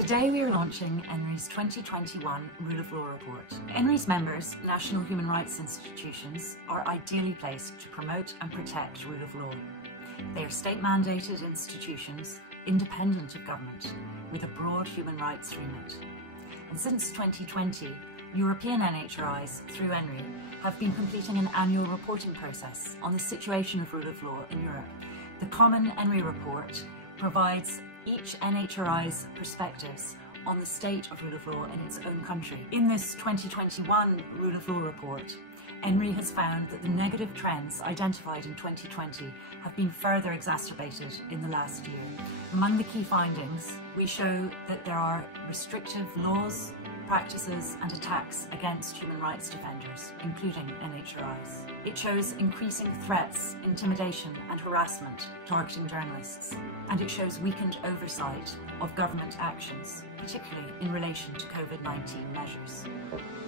Today we are launching ENNHRI's 2021 Rule of Law Report. ENNHRI's members, national human rights institutions, are ideally placed to promote and protect rule of law. They are state-mandated institutions, independent of government, with a broad human rights remit. And since 2020, European NHRIs, through ENNHRI, have been completing an annual reporting process on the situation of rule of law in Europe. The common ENNHRI report provides each NHRI's perspectives on the state of rule of law in its own country. In this 2021 Rule of Law report, ENNHRI has found that the negative trends identified in 2020 have been further exacerbated in the last year. Among the key findings, we show that there are restrictive laws, practices and attacks against human rights defenders, including NHRIs. It shows increasing threats, intimidation and harassment targeting journalists, and it shows weakened oversight of government actions, particularly in relation to COVID-19 measures.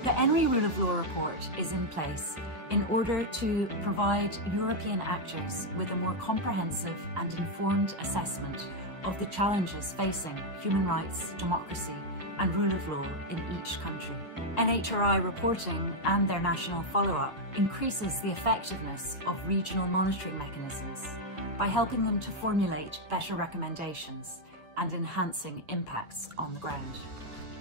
The ENNHRI Rule of Law report is in place in order to provide European actors with a more comprehensive and informed assessment of the challenges facing human rights, democracy and rule of law in each country. NHRI reporting and their national follow-up increases the effectiveness of regional monitoring mechanisms by helping them to formulate better recommendations and enhancing impacts on the ground.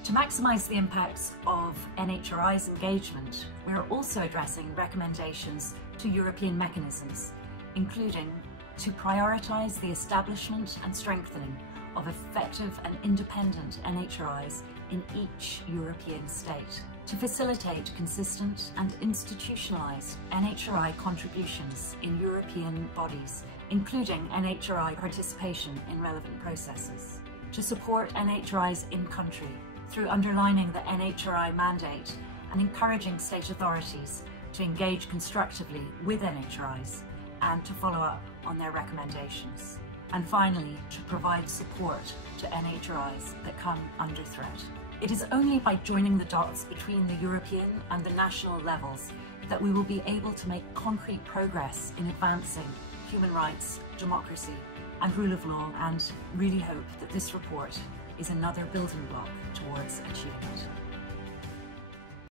To maximise the impacts of NHRI's engagement, we are also addressing recommendations to European mechanisms, including to prioritise the establishment and strengthening of effective and independent NHRIs in each European state, to facilitate consistent and institutionalised NHRI contributions in European bodies, including NHRI participation in relevant processes, to support NHRIs in country through underlining the NHRI mandate and encouraging state authorities to engage constructively with NHRIs and to follow up on their recommendations. And finally, to provide support to NHRIs that come under threat. It is only by joining the dots between the European and the national levels that we will be able to make concrete progress in advancing human rights, democracy and rule of law, and really hope that this report is another building block towards achieving it.